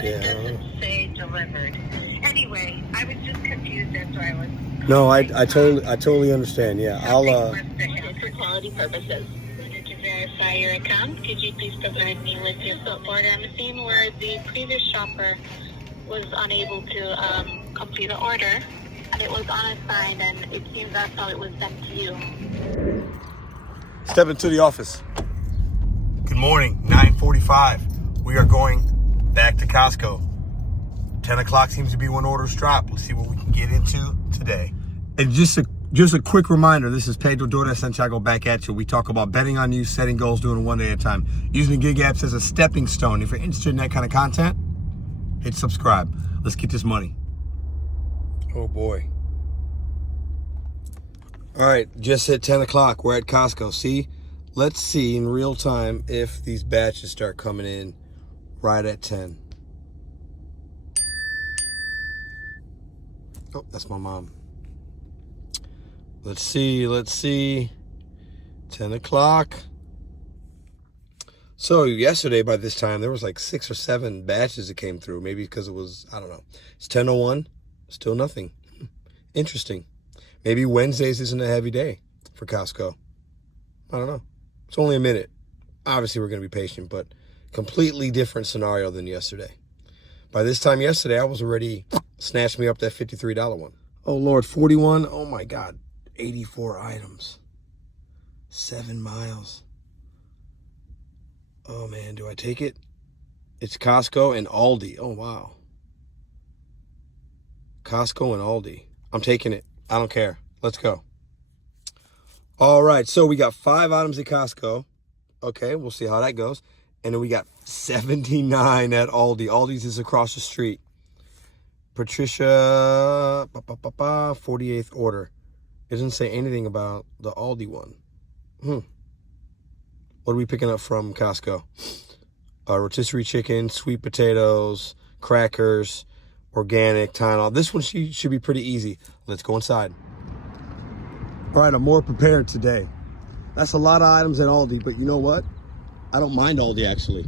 but it doesn't say delivered. Anyway, I was just confused, that's why I was... No, I totally understand. Yeah, I'll For quality purposes. To verify your account, could you please provide me with your foot order? I'm seeing where the previous shopper was unable to complete the order, and it was unassigned, and it seems that's how it was sent to you. step into the office. Good morning, 9:45. We are going back to Costco. 10 o'clock seems to be when orders drop. Let's see what we can get into today. And just a quick reminder, this is Pedro Dora Santiago back at you. We talk about betting on you, setting goals, doing it one day at a time. Using the gig apps as a stepping stone. If you're interested in that kind of content, hit subscribe. Let's get this money. Oh boy. All right, just hit 10 o'clock. We're at Costco. See, let's see in real time if these batches start coming in right at 10. Oh, that's my mom. Let's see. 10 o'clock. So yesterday by this time, there was like 6 or 7 batches that came through. Maybe because it was, I don't know. It's 10:01, still nothing. Interesting. Maybe Wednesdays isn't a heavy day for Costco. I don't know. It's only a minute. Obviously, we're going to be patient, but completely different scenario than yesterday. By this time yesterday, I was already snatched me up that $53 one. Oh, Lord, 41. Oh, my God. 84 items. 7 miles. Oh, man, do I take it? It's Costco and Aldi. Oh, wow. Costco and Aldi. I'm taking it. I don't care. Let's go. All right, so we got 5 items at Costco. Okay, we'll see how that goes. And then we got 79 at Aldi. Aldi's is across the street. Patricia, 48th order. It doesn't say anything about the Aldi one. What are we picking up from Costco? Rotisserie chicken, sweet potatoes, crackers, organic, Tylenol. This one should be pretty easy. Let's go inside. All right, I'm more prepared today. That's a lot of items at Aldi, but you know what? I don't mind Aldi, actually.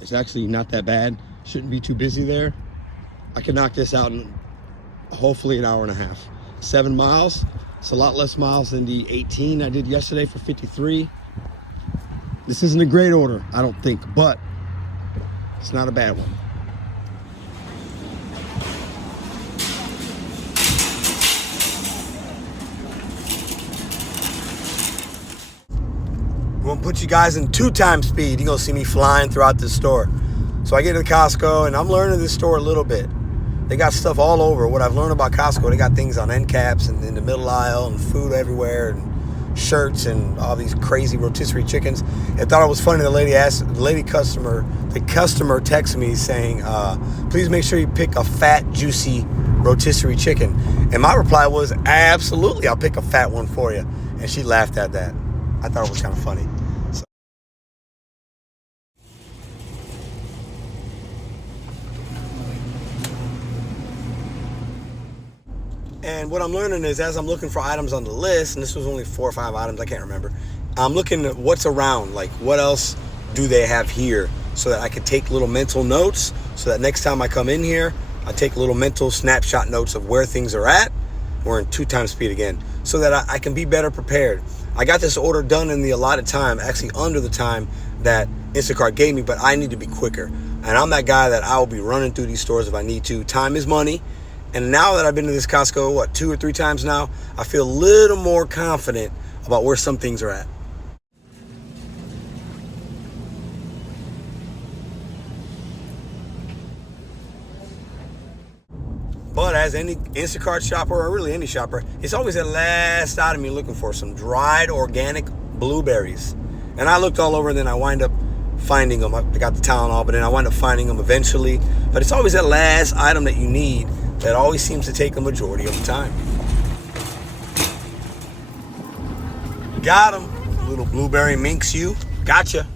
It's actually not that bad. Shouldn't be too busy there. I can knock this out in hopefully an hour and a half. 7 miles. It's a lot less miles than the 18 I did yesterday for 53. This isn't a great order, I don't think, but it's not a bad one. I'm gonna put you guys in 2 times speed. You're gonna see me flying throughout this store. So I get to Costco and I'm learning this store a little bit. They got stuff all over. What I've learned about Costco, they got things on end caps and in the middle aisle and food everywhere and shirts and all these crazy rotisserie chickens. I thought it was funny. The customer texted me saying, please make sure you pick a fat, juicy rotisserie chicken. And my reply was, absolutely, I'll pick a fat one for you. And she laughed at that. I thought it was kind of funny. And what I'm learning is as I'm looking for items on the list, and this was only 4 or 5 items, I can't remember. I'm looking at what's around, like what else do they have here so that I could take little mental notes so that next time I come in here, I take little mental snapshot notes of where things are at. We're in 2 times speed again so that I can be better prepared. I got this order done in the allotted time, actually under the time that Instacart gave me, but I need to be quicker. And I'm that guy that I will be running through these stores if I need to. Time is money. And now that I've been to this Costco, 2 or 3 times now, I feel a little more confident about where some things are at. But as any Instacart shopper, or really any shopper, it's always that last item you're looking for, some dried organic blueberries. And I looked all over and then I wind up finding them. I got the Tylenol, but then I wind up finding them eventually. But it's always that last item that you need that always seems to take the majority of the time. Got him. Little blueberry minx you. Gotcha.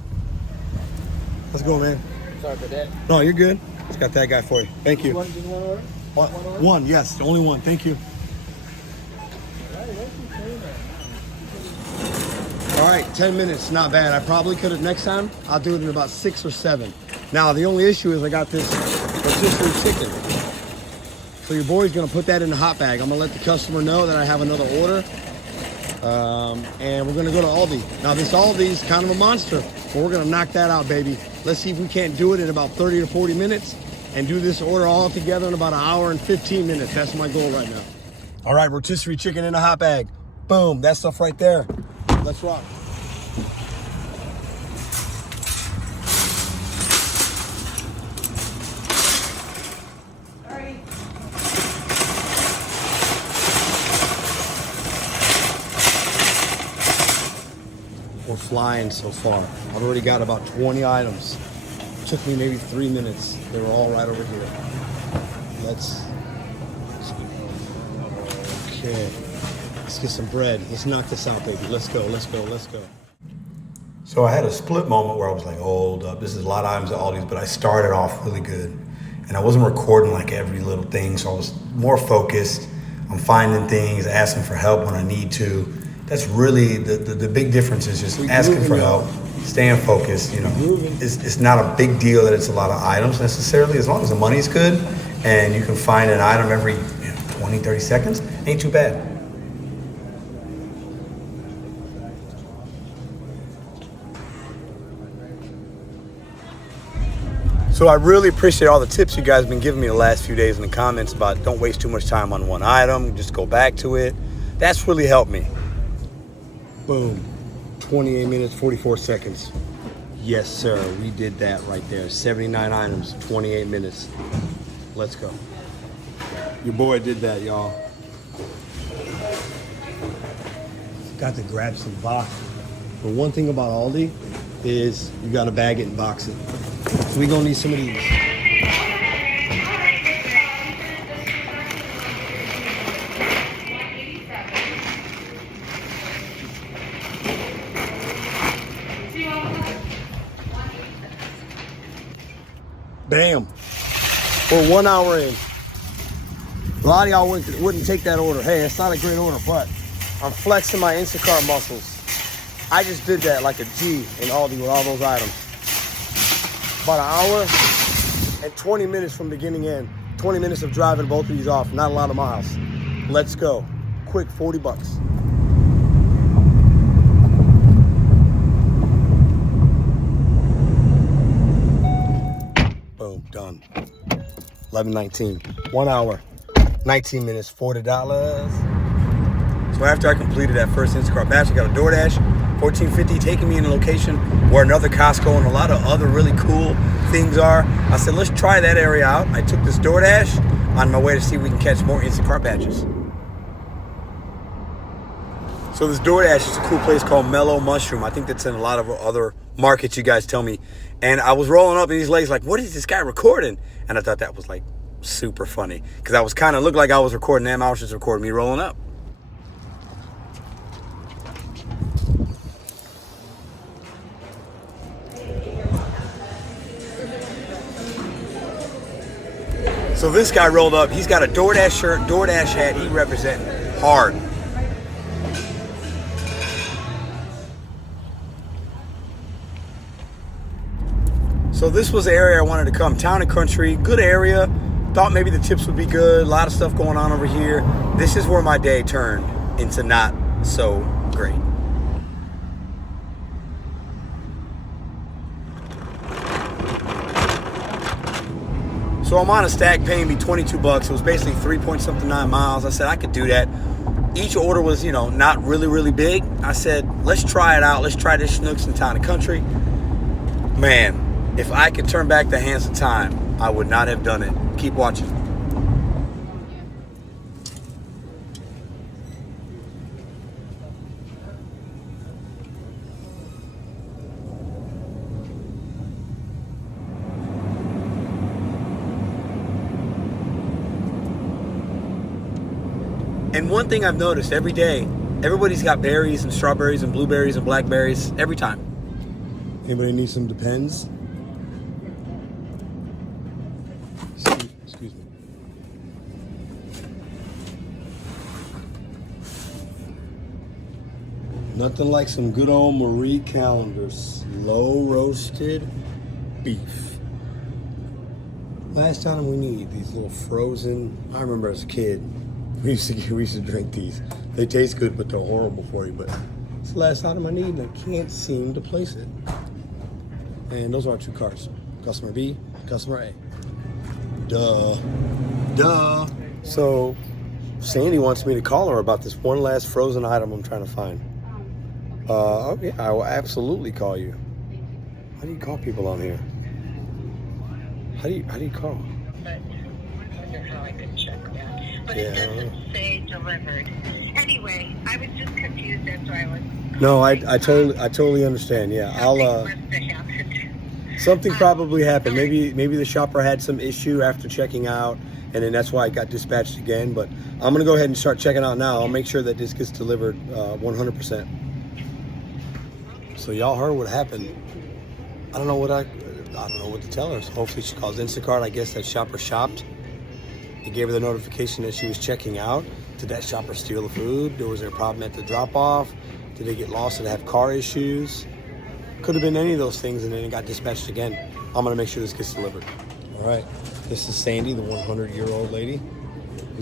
Let's go, man. Sorry for that. No, you're good. Just got that guy for you. Thank you. Just one order? One, yes. Only one. Thank you. All right, 10 minutes. Not bad. I probably could have next time. I'll do it in about 6 or 7. Now, the only issue is I got this rotisserie chicken. So your boy's gonna put that in the hot bag. I'm gonna let the customer know that I have another order. And we're gonna go to Aldi. Now this Aldi's kind of a monster, but we're gonna knock that out, baby. Let's see if we can't do it in about 30 to 40 minutes and do this order all together in about an hour and 15 minutes. That's my goal right now. All right, rotisserie chicken in a hot bag. Boom, that stuff right there. Let's rock. We're flying so far. I've already got about 20 items. It took me maybe 3 minutes. They were all right over here. Okay. Let's get some bread. Let's knock this out, baby. Let's go, let's go, let's go. So I had a split moment where I was like, hold up, this is a lot of items at Aldi's, but I started off really good. And I wasn't recording like every little thing, so I was more focused. I'm finding things, asking for help when I need to. That's really the big difference is just asking for help, staying focused. You know, it's not a big deal that it's a lot of items necessarily, as long as the money's good and you can find an item every 20, 30 seconds, ain't too bad. So I really appreciate all the tips you guys have been giving me the last few days in the comments about don't waste too much time on one item, just go back to it. That's really helped me. Boom, 28 minutes, 44 seconds. Yes, sir, we did that right there. 79 items, 28 minutes. Let's go. Your boy did that, y'all. Got to grab some boxes. The one thing about Aldi is you got to bag it and box it. So we gonna need some of these. Bam. We're 1 hour in. A lot of y'all wouldn't take that order. Hey, it's not a great order, but I'm flexing my Instacart muscles. I just did that like a G in Aldi with all those items. About an hour and 20 minutes from beginning end. 20 minutes of driving both of these off. Not a lot of miles. Let's go. Quick, 40 bucks. Boom, done. 11:19. 1 hour, 19 minutes, $40. So after I completed that first Instacart batch, I got a DoorDash, $14.50, taking me in a location where another Costco and a lot of other really cool things are. I said, let's try that area out. I took this DoorDash on my way to see if we can catch more Instacart batches. So this DoorDash is a cool place called Mellow Mushroom. I think that's in a lot of other markets, you guys tell me. And I was rolling up in these legs like, what is this guy recording? And I thought that was like super funny because I was kind of looked like I was recording them. I was just recording me rolling up. So this guy rolled up. He's got a DoorDash shirt, DoorDash hat. He representing hard. So this was the area I wanted to come. Town and country, good area. Thought maybe the tips would be good. A lot of stuff going on over here. This is where my day turned into not so great. So I'm on a stack paying me 22 bucks. It was basically 3.9 miles. I said I could do that. Each order was, not really big. I said, let's try it out. Let's try this Schnucks in Town and Country. Man, if I could turn back the hands of time, I would not have done it. Keep watching. And one thing I've noticed every day, everybody's got berries and strawberries and blueberries and blackberries every time. Anybody need some Depends? Excuse me. Nothing like some good old Marie Callender's slow roasted beef. Last time we need these little frozen. I remember as a kid, we used to drink these. They taste good, but they're horrible for you. But it's the last item I need, and I can't seem to place it. And those are our two cards: customer B, customer A. Duh. So Sandy wants me to call her about this one last frozen item I'm trying to find. Okay, I will absolutely call you. How do you call people on here? How do you call? But I wonder how I could check that. But Yeah. it doesn't say delivered. Anyway, I was just confused. That's why I was. No, I totally understand. Yeah, Something must have happened. something probably happened. Maybe the shopper had some issue after checking out, and then that's why it got dispatched again. But I'm gonna go ahead and start checking out now. I'll make sure that this gets delivered 100%. So y'all heard what happened. I don't know what to tell her. So hopefully she calls Instacart. I guess that shopper shopped. They gave her the notification that she was checking out. Did that shopper steal the food? Or was there a problem at the drop-off? Did they get lost? Did they have car issues? Could have been any of those things, and then it got dispatched again. I'm gonna make sure this gets delivered. All right, this is Sandy, the 100-year-old lady.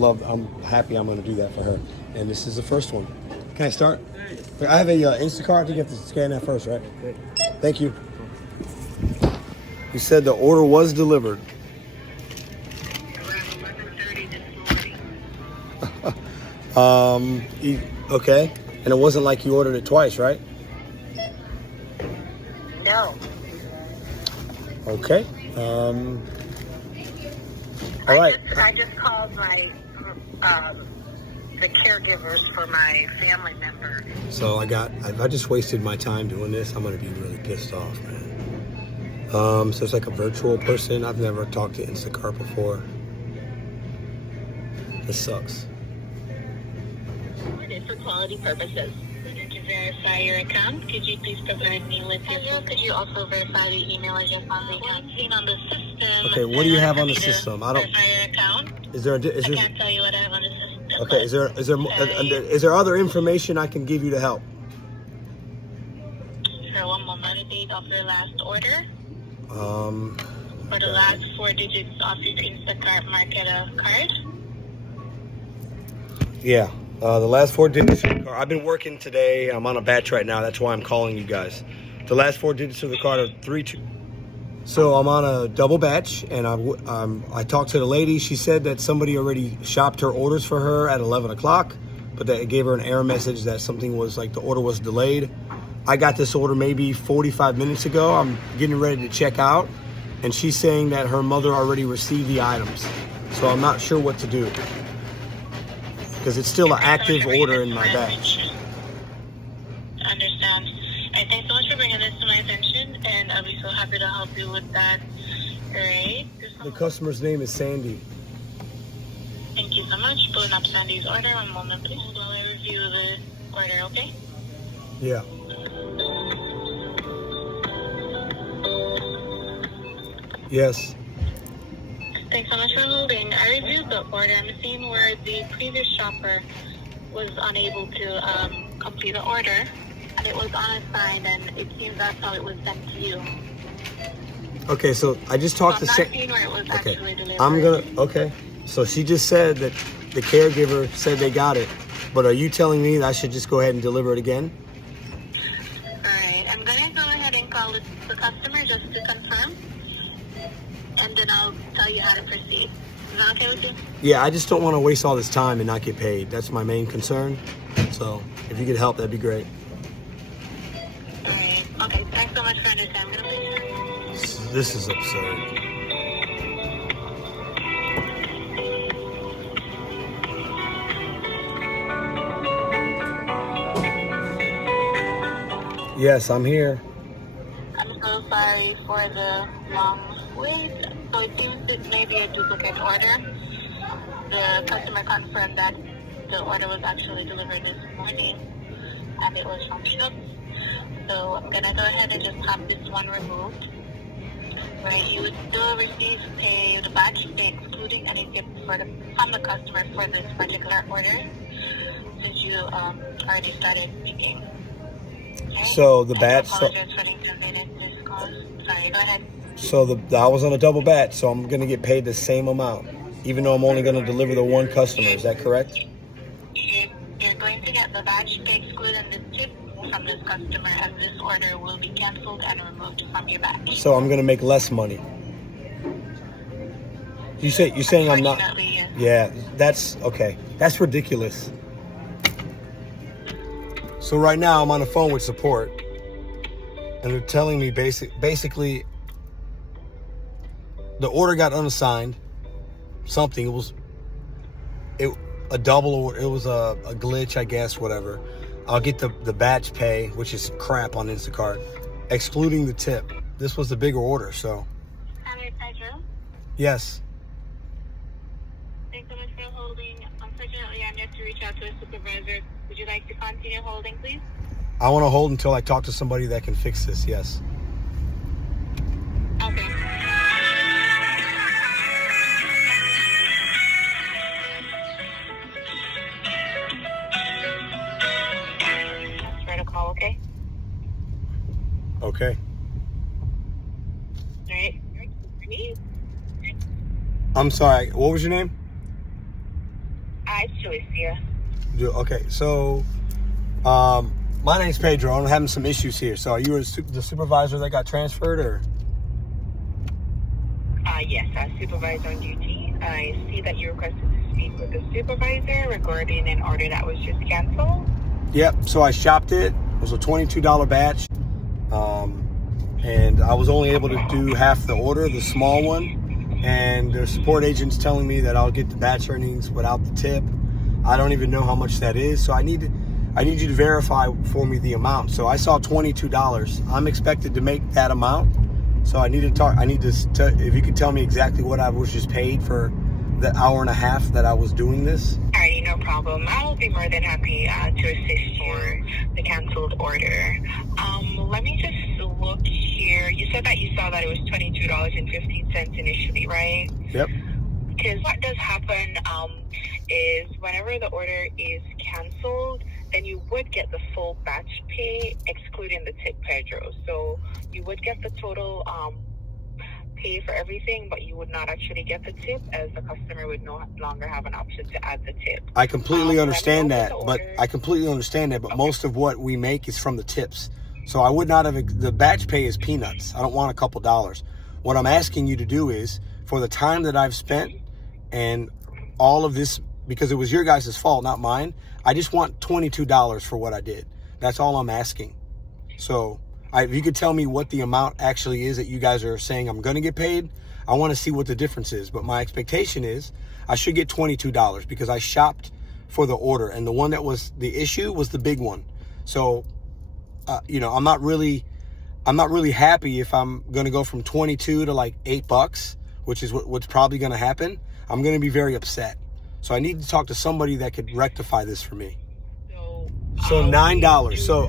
I'm happy I'm gonna do that for her. And this is the first one. Can I start? I have a Instacart. You have to scan that first, right? Thank you. You said the order was delivered. Around 11:30 this morning. Okay. And it wasn't like you ordered it twice, right? No. Okay. All right. I just called my the caregivers for my family member. So I just wasted my time doing this. I'm gonna be really pissed off, man. So it's like a virtual person. I've never talked to Instacart before. This sucks. For quality purposes. To verify your account, could you please provide me with your phone? Could you also verify the email address on the account seen on the system? Okay, what do you have on the system? I don't. Verify your account. I can't tell you what I have on the system. Okay, is there other information I can give you to help? For one moment, the date of your last order. For the okay. last 4 digits of your Instacart Marketer card. Yeah, the last 4 digits of the card. I've been working today. I'm on a batch right now. That's why I'm calling you guys. The last 4 digits of the card are 32. So I'm on a double batch, and I talked to the lady. She said that somebody already shopped her orders for her at 11 o'clock, but that it gave her an error message that something was like the order was delayed. I got this order maybe 45 minutes ago. I'm getting ready to check out, and she's saying that her mother already received the items. So I'm not sure what to do, because it's still an active order in my batch. I understand. Thanks so much for bringing this to my attention, and I'll be so happy to help you with that. Alright. The customer's name is Sandy. Thank you so much. Pulling up Sandy's order. One moment, please, while I review the order, okay? Yeah. Yes. Thanks so much for holding. I reviewed the order. I'm seeing where the previous shopper was unable to complete the order, and it was unassigned, and it seems that's how it was sent to you. Okay, so I just talked I'm to not seeing where it was actually delivered. Okay. So she just said that the caregiver said they got it, but are you telling me that I should just go ahead and deliver it again? Alright, I'm going to go ahead and call the customer just to confirm, and then I'll tell you how to proceed. Is that okay with you? Yeah, I just don't want to waste all this time and not get paid. That's my main concern. So if you could help, that'd be great. Alright, okay, thanks so much for understanding. This is absurd. Yes, I'm here. I'm so sorry for the long wait. So it seems it may be a duplicate order. The customer confirmed that the order was actually delivered this morning, and it was from Shop. So I'm gonna go ahead and just have this one removed. Right, you would still receive the batch fee, excluding any tips from the customer for this particular order, since you already started speaking. Okay? So the batch. I apologize for the inconvenience this caused. Sorry, go ahead. So I was on a double batch, so I'm going to get paid the same amount, even though I'm only going to deliver to one customer. Is that correct? You're going to get the batch pay excluding the tip from this customer, as this order will be canceled and removed from your batch. So I'm going to make less money. You're saying I'm not? Yeah, that's okay. That's ridiculous. So right now I'm on the phone with support, and they're telling me basically the order got unassigned. Something it was a double order. It was a glitch, I guess. Whatever. I'll get the batch pay, which is crap on Instacart, excluding the tip. This was the bigger order, so. Hello, Pedro. Yes. Thanks so much for holding. Unfortunately, I'm yet to reach out to a supervisor. Would you like to continue holding, please? I want to hold until I talk to somebody that can fix this, yes. Okay. Transfer the call, okay? Okay. All right. I'm sorry, what was your name? It's Joycia. Okay, so my name's Pedro. I'm having some issues here. So are you the supervisor that got transferred, or? Yes, supervisor on duty. I see that you requested to speak with the supervisor regarding an order that was just canceled. Yep, so I shopped it. It was a $22 batch. And I was only able to do half the order, the small one. And the support agent's telling me that I'll get the batch earnings without the tip. I don't even know how much that is. So I need you to verify for me the amount. So I saw $22. I'm expected to make that amount. So I need to if you could tell me exactly what I was just paid for the hour and a half that I was doing this. All right, no problem. I will be more than happy to assist you the canceled order. Let me just look here. You said that you saw that it was $22.15 initially, right? Yep. Because what does happen is whenever the order is canceled, then you would get the full batch pay, excluding the tip, Pedro. So you would get the total pay for everything, but you would not actually get the tip, as the customer would no longer have an option to add the tip. I completely understand that, but most of what we make is from the tips. So I would not have, the batch pay is peanuts. I don't want a couple dollars. What I'm asking you to do is, for the time that I've spent and all of this, because it was your guys' fault, not mine, I just want $22 for what I did. That's all I'm asking. So if you could tell me what the amount actually is that you guys are saying I'm going to get paid, I want to see what the difference is. But my expectation is I should get $22 because I shopped for the order. And the one that was the issue was the big one. So, I'm not really happy if I'm going to go from 22 to like $8, which is what's probably going to happen. I'm going to be very upset. So I need to talk to somebody that could rectify this for me. So $9. So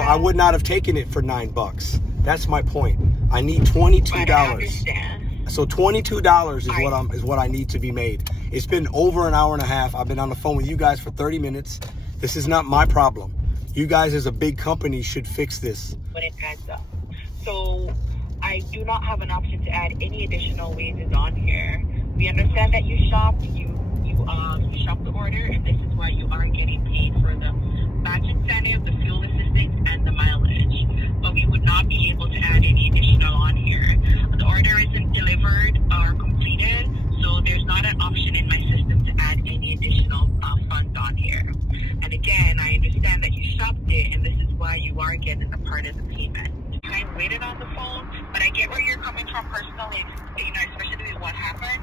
I would not have taken it for $9. That's my point. I need $22. So $22 is what I need to be made. It's been over an hour and a half. I've been on the phone with you guys for 30 minutes. This is not my problem. You guys as a big company should fix this. When it adds up. So I do not have an option to add any additional wages on here. We understand that you shopped, you shopped the order, and this is why you are getting paid for the batch incentive, the fuel assistance, and the mileage. But we would not be able to add any additional on here. The order isn't delivered or completed, so there's not an option in my system to add any additional funds on here. And again, I understand that you shopped it, and this is why you are getting a part of the payment. I waited on the phone, but I get where you're coming from personally, especially with what happened.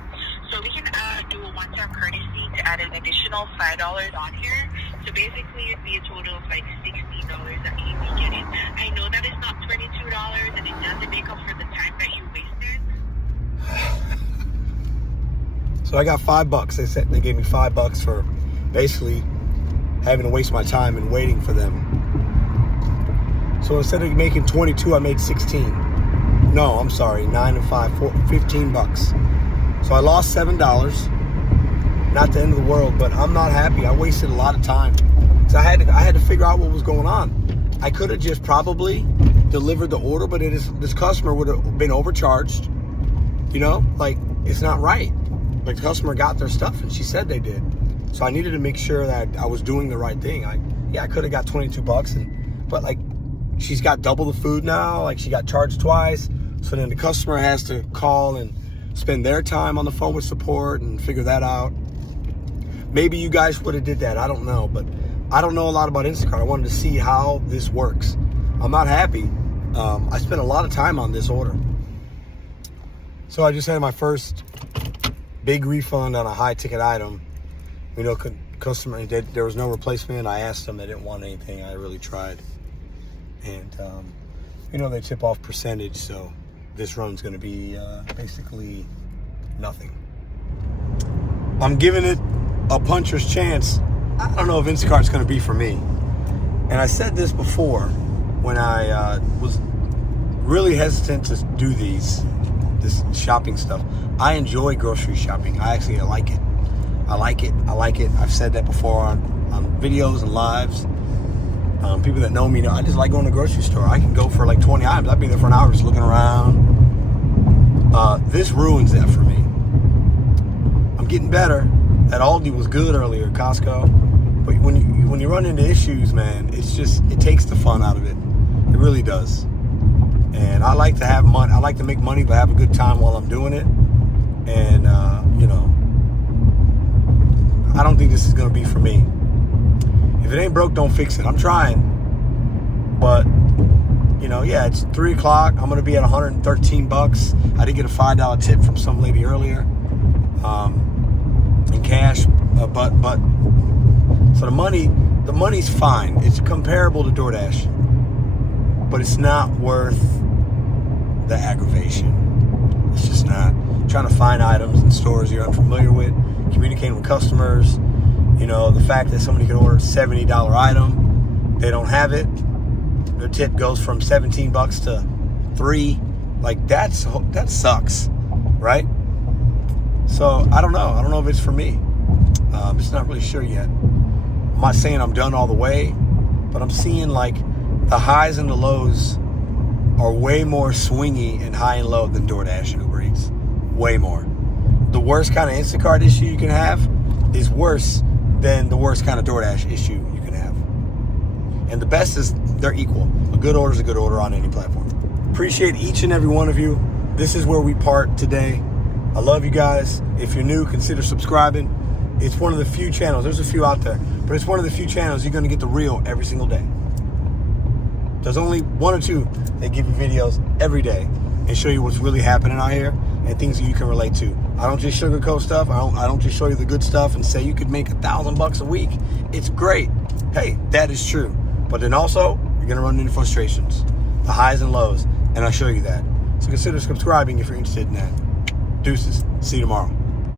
So we can do a one-time courtesy to add an additional $5 on here. So basically, it'd be a total of like $60 that you'd be getting. I know that it's not $22, and it doesn't make up for the time that you wasted. So I got $5. They gave me $5 for basically having to waste my time and waiting for them. So instead of making 22, I made 16. No, I'm sorry, 9 and 5, $15. So I lost $7. Not the end of the world, but I'm not happy. I wasted a lot of time. So I had to figure out what was going on. I could have just probably delivered the order, but this customer would have been overcharged. You know, like, it's not right. Like, the customer got their stuff, and she said they did. So I needed to make sure that I was doing the right thing. I could have got $22, but like, she's got double the food now. Like, she got charged twice. So then the customer has to call and spend their time on the phone with support and figure that out. Maybe you guys would have did that. I don't know, but I don't know a lot about Instacart. I wanted to see how this works. I'm not happy. I spent a lot of time on this order. So I just had my first big refund on a high ticket item. You know, customer, there was no replacement. I asked them, they didn't want anything. I really tried. And, you know, they tip off percentage, so this run's going to be basically nothing. I'm giving it a puncher's chance. I don't know if Instacart's going to be for me. And I said this before when I was really hesitant to do this shopping stuff. I enjoy grocery shopping. I actually like it. I like it. I've said that before on videos and lives. People that know me know I just like going to the grocery store. I can go for like 20 items. I'd be there for an hour just looking around. This ruins that for me. I'm getting better. That Aldi was good earlier, Costco. But when you run into issues, man, it takes the fun out of it. It really does. And I like to have money. I like to make money, but have a good time while I'm doing it. And you know, I don't think this is going to be for me. If it ain't broke, don't fix it. I'm trying. But, you know, yeah, it's 3 o'clock. I'm going to be at $113. I did get a $5 tip from some lady earlier in cash. But so the money's fine. It's comparable to DoorDash. But it's not worth the aggravation. It's just not. Trying to find items in stores you're unfamiliar with, communicating with customers. You know, the fact that somebody could order a $70 item, they don't have it, their tip goes from $17 to $3. Like, that sucks, right? So I don't know if it's for me. It's not really sure yet. I'm not saying I'm done all the way, but I'm seeing like the highs and the lows are way more swingy and high and low than DoorDash and Uber Eats. Way more. The worst kind of Instacart issue you can have is worse than the worst kind of DoorDash issue you can have. And the best is they're equal. A good order is a good order on any platform. Appreciate each and every one of you. This is where we part today. I love you guys. If you're new, consider subscribing. It's one of the few channels. There's a few out there, but it's one of the few channels you're going to get the real every single day. There's only one or two that give you videos every day and show you what's really happening out here and things that you can relate to. I don't just sugarcoat stuff. I don't just show you the good stuff and say you could make $1,000 a week. It's great. Hey, that is true. But then also, you're going to run into frustrations, the highs and lows, and I'll show you that. So consider subscribing if you're interested in that. Deuces. See you tomorrow.